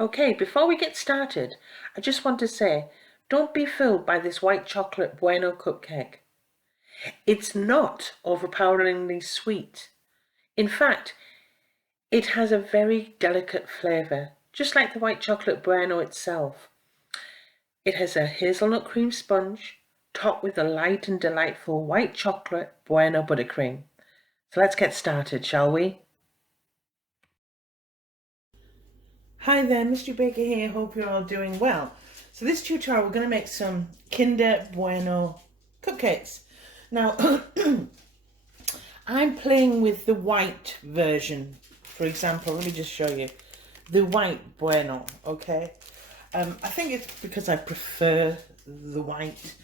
Okay, before we get started, I just want to say, don't be fooled by this white chocolate Buerno cupcake. It's not overpoweringly sweet. In fact, it has a very delicate flavour, just like the white chocolate Buerno itself. It has a hazelnut cream sponge, topped with a light and delightful white chocolate Buerno Buttercream. So let's get started, shall we? Hi there, Mystery Baker here. Hope you're all doing well. So this tutorial we're going to make some Kinder Bueno cupcakes. Now I'm playing with the white version. For example, let me just show you the white Bueno, okay? I think it's because I prefer the white.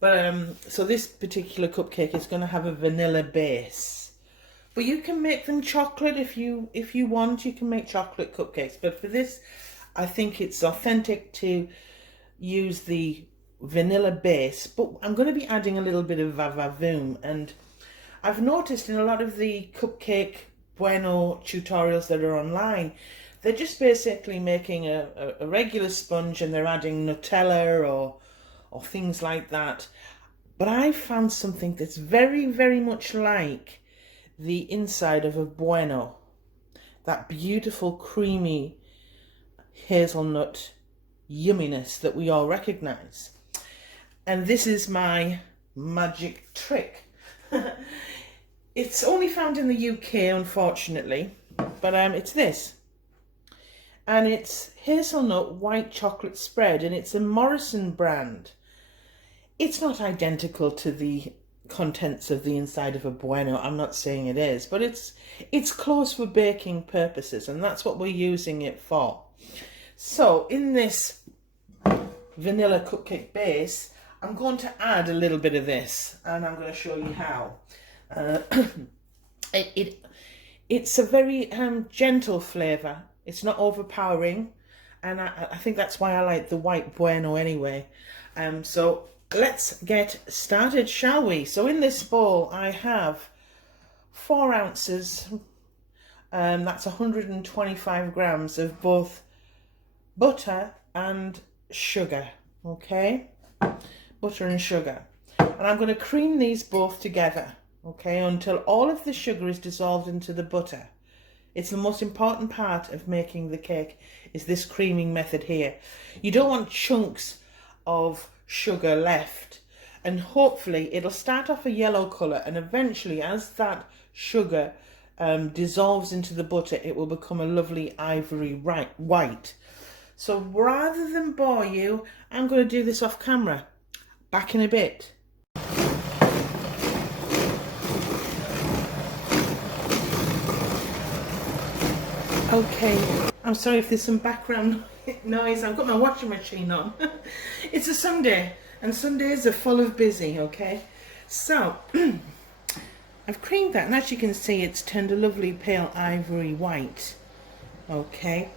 But so this particular cupcake is going to have a vanilla base. But you can make them chocolate if you want. You can make chocolate cupcakes. But for this, I think it's authentic to use the vanilla base. But I'm going to be adding a little bit of va-va-voom. And I've noticed in a lot of the cupcake Bueno tutorials that are online, they're just basically making a regular sponge and they're adding Nutella or things like that. But I found something that's very, very much like the inside of a Bueno, that beautiful creamy hazelnut yumminess that we all recognize. And this is my magic trick. It's only found in the UK, unfortunately, but it's this, and it's Hazelnut White Chocolate Spread, and it's a Morrison brand. It's not identical to the contents of the inside of a Bueno. I'm not saying it is, but it's close for baking purposes, and that's what we're using it for. So in this vanilla cupcake base, I'm going to add a little bit of this, and I'm going to show you how. It's a very gentle flavour. It's not overpowering, and I think that's why I like the white Bueno anyway. So let's get started, shall we? So in this bowl I have 4 ounces, that's 125 grams of both butter and sugar, okay? Butter and sugar. And I'm going to cream these both together, okay, until all of the sugar is dissolved into the butter. It's the most important part of making the cake, is this creaming method here. You don't want chunks of sugar left, and hopefully it'll start off a yellow colour, and eventually as that sugar dissolves into the butter, it will become a lovely ivory white. So rather than bore you, I'm going to do this off camera. Back in a bit. Okay, I'm sorry if there's some background noise. I've got my washing machine on. It's a Sunday, and Sundays are full of busy, okay? So, I've creamed that, and as you can see, it's turned a lovely pale ivory white, okay?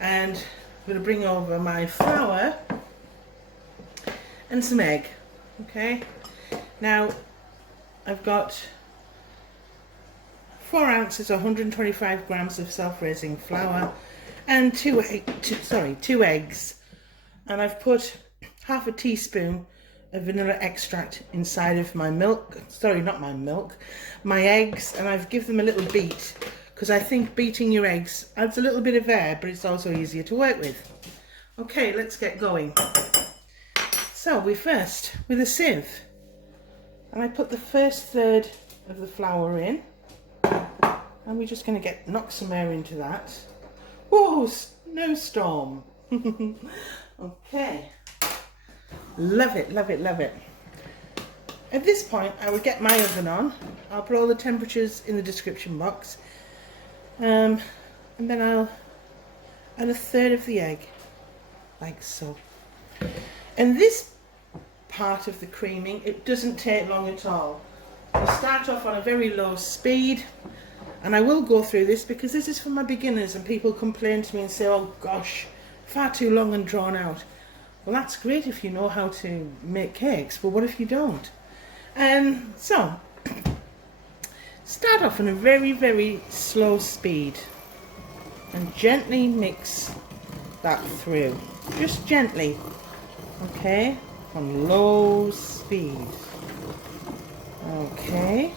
And I'm going to bring over my flour and some egg, okay? Now, I've got 4 ounces or 125 grams of self-raising flour and 2 eggs, and I've put half a teaspoon of vanilla extract inside of my my eggs, and I've given them a little beat because I think beating your eggs adds a little bit of air, but it's also easier to work with. Okay, let's get going. So we first, with a sieve, and I put the first third of the flour in, and we're just going to knock some air into that. Whoa, snowstorm. Okay. Love it, love it, love it. At this point, I would get my oven on. I'll put all the temperatures in the description box. And then I'll add a third of the egg, like so. And this part of the creaming, it doesn't take long at all. I'll start off on a very low speed, and I will go through this because this is for my beginners, and people complain to me and say, oh gosh, far too long and drawn out. Well, that's great if you know how to make cakes, but what if you don't? So start off on a very, very slow speed and gently mix that through, just gently, okay, on low speed, okay,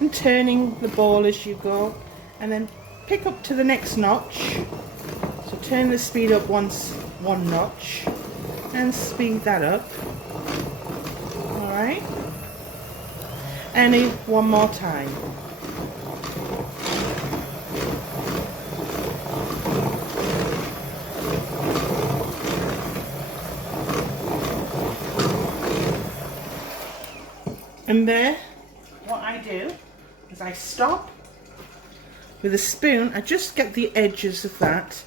and turning the ball as you go, and then pick up to the next notch. So turn the speed up one notch and speed that up. All right, and one more time. And there, what I do is I stop with a spoon. I just get the edges of that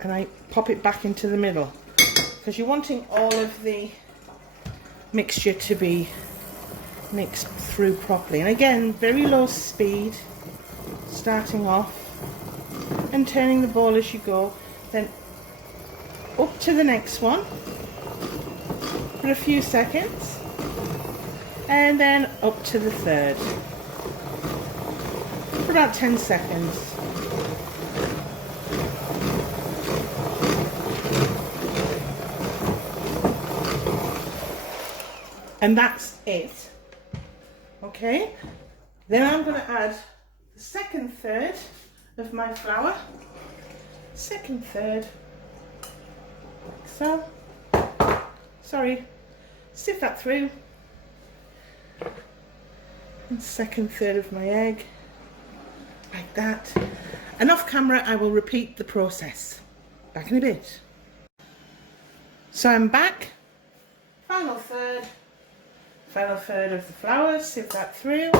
and I pop it back into the middle, because you're wanting all of the mixture to be mixed through properly. And again, very low speed, starting off and turning the ball as you go, then up to the next one for a few seconds, and then up to the third for about 10 seconds. And that's it. Okay, then I'm going to add the second third of my flour. Second third, like so. Sorry, sift that through. And second third of my egg, like that. And off camera I will repeat the process. Back in a bit. So I'm back. Final third of the flour, sift that through.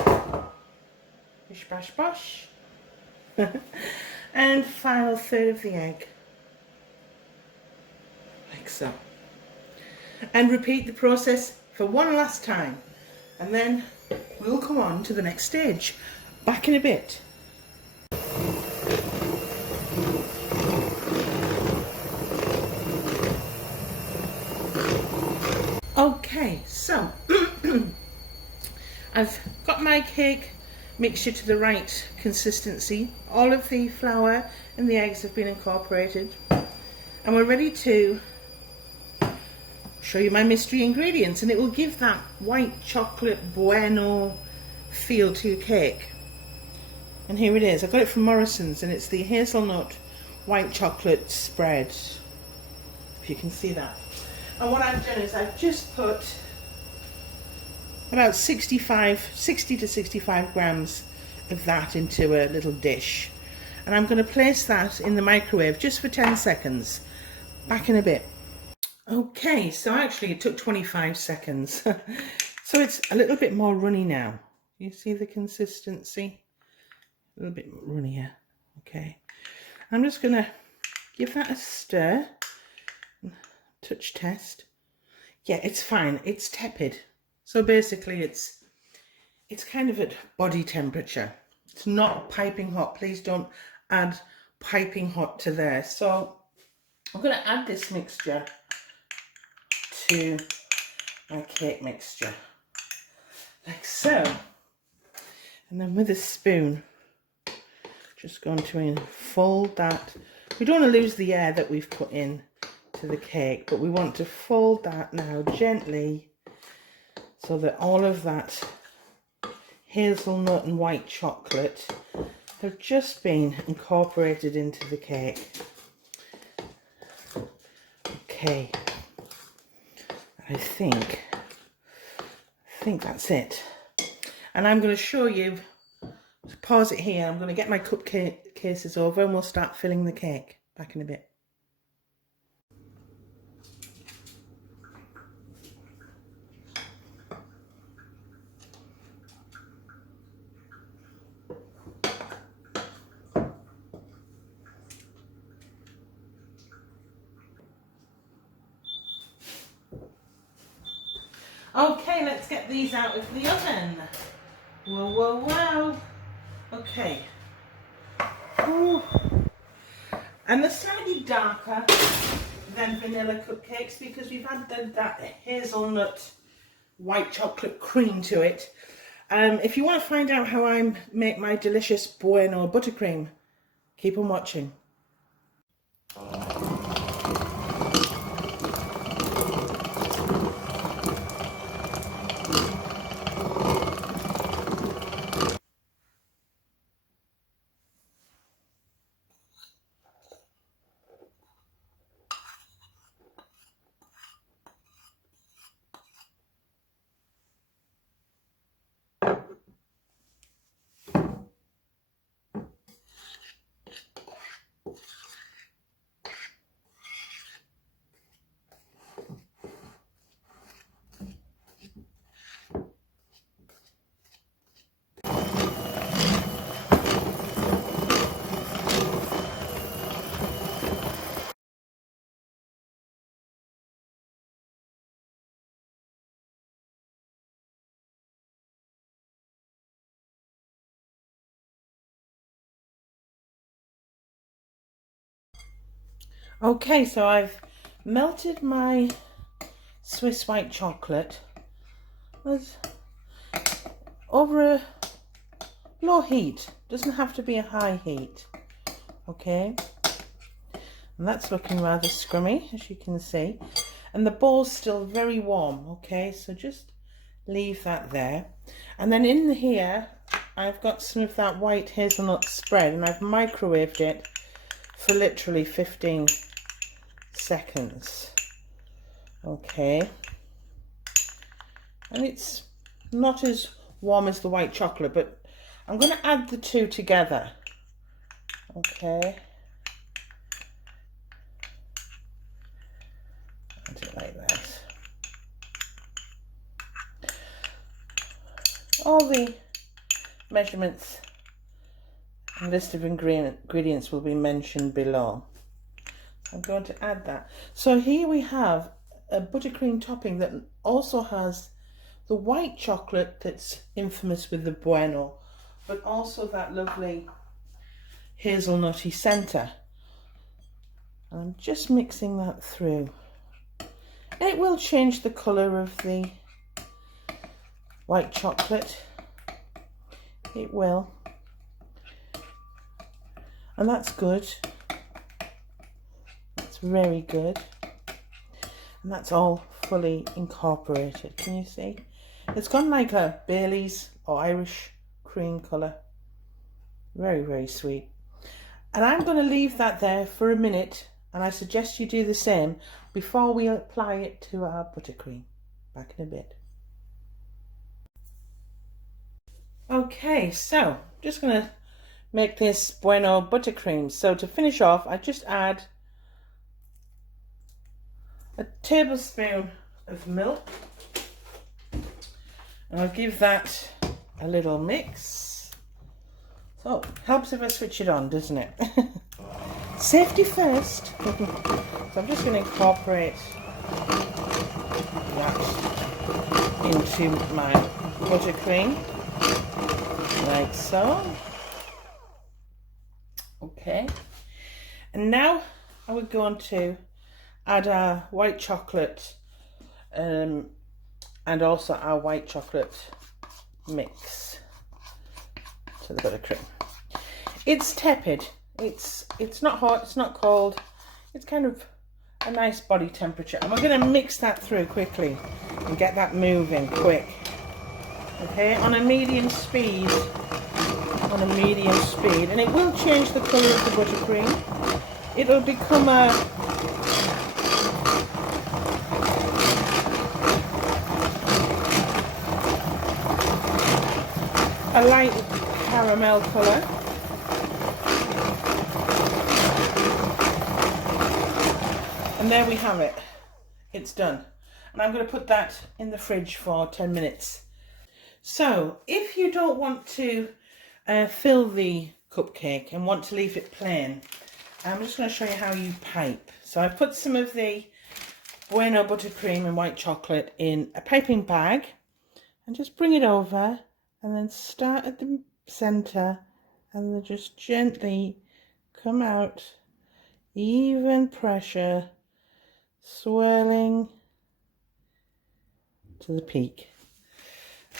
Bish bash bosh. And final third of the egg, like so. And repeat the process for one last time, and then we'll come on to the next stage. Back in a bit. Okay, so I've got my cake mixture to the right consistency. All of the flour and the eggs have been incorporated, and we're ready to show you my mystery ingredients, and it will give that white chocolate Buerno feel to your cake. And here it is. I got it from Morrisons, and it's the Hazelnut White Chocolate Spread, if you can see that. And what I've done is I've just put about 60 to 65 grams of that into a little dish, and I'm going to place that in the microwave just for 10 seconds. Back in a bit. Okay, so actually it took 25 seconds. So it's a little bit more runny now. You see the consistency? A little bit runnier. Okay, I'm just going to give that a stir. Touch test. Yeah, it's fine. It's tepid. So basically it's kind of at body temperature. It's not piping hot. Please don't add piping hot to there. So I'm going to add this mixture to my cake mixture, like so. And then with a spoon, just going to fold that. We don't want to lose the air that we've put in to the cake, but we want to fold that now gently so that all of that hazelnut and white chocolate have just been incorporated into the cake. Okay, I think that's it. And I'm going to show you, pause it here, I'm going to get my cupcake cases over and we'll start filling the cake. Back in a bit. Okay, let's get these out of the oven. Whoa, whoa, whoa. Okay. Ooh. And they're slightly darker than vanilla cupcakes because we've added that hazelnut white chocolate cream to it. If you want to find out how I make my delicious Buerno Buttercream, keep on watching. Okay, so I've melted my Swiss white chocolate over a low heat. Doesn't have to be a high heat. Okay, and that's looking rather scrummy, as you can see, and the bowl's still very warm. Okay, so just leave that there, and then in here I've got some of that white hazelnut spread, and I've microwaved it for literally 15 seconds. Okay, and it's not as warm as the white chocolate, but I'm going to add the two together. Okay, add it like that. All the measurements and list of ingredients will be mentioned below. I'm going to add that. So here we have a buttercream topping that also has the white chocolate that's infamous with the Buerno, but also that lovely hazelnutty centre. I'm just mixing that through. It will change the colour of the white chocolate. It will. And that's good. That's very good. And that's all fully incorporated. Can you see? It's gone like a Bailey's or Irish cream colour. Very, very sweet. And I'm going to leave that there for a minute, and I suggest you do the same before we apply it to our buttercream. Back in a bit. Okay, so just going to make this Buerno Buttercream. So to finish off, I just add a tablespoon of milk, and I'll give that a little mix. So helps if I switch it on, doesn't it? Safety first. So I'm just going to incorporate that into my buttercream, like so. Okay, and now I would go on to add our white chocolate and also our white chocolate mix to the buttercream. It's tepid. It's not hot, it's not cold. It's kind of a nice body temperature. And we're going to mix that through quickly and get that moving quick. Okay, on a medium speed. On a medium speed, and it will change the colour of the buttercream. It'll become a light caramel colour. And there we have it. It's done. And I'm going to put that in the fridge for 10 minutes. So if you don't want to fill the cupcake and want to leave it plain, I'm just going to show you how you pipe. So I've put some of the Buerno buttercream and white chocolate in a piping bag, and just bring it over and then start at the centre and then just gently come out, even pressure, swirling to the peak.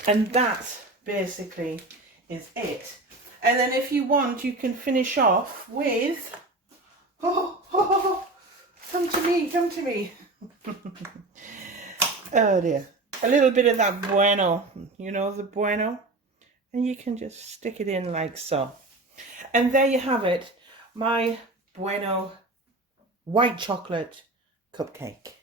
And that basically is it. And then if you want, you can finish off with me, come to me. Oh dear. A little bit of that Buerno, you know, the Buerno. And you can just stick it in like so. And there you have it, my Buerno white chocolate cupcake.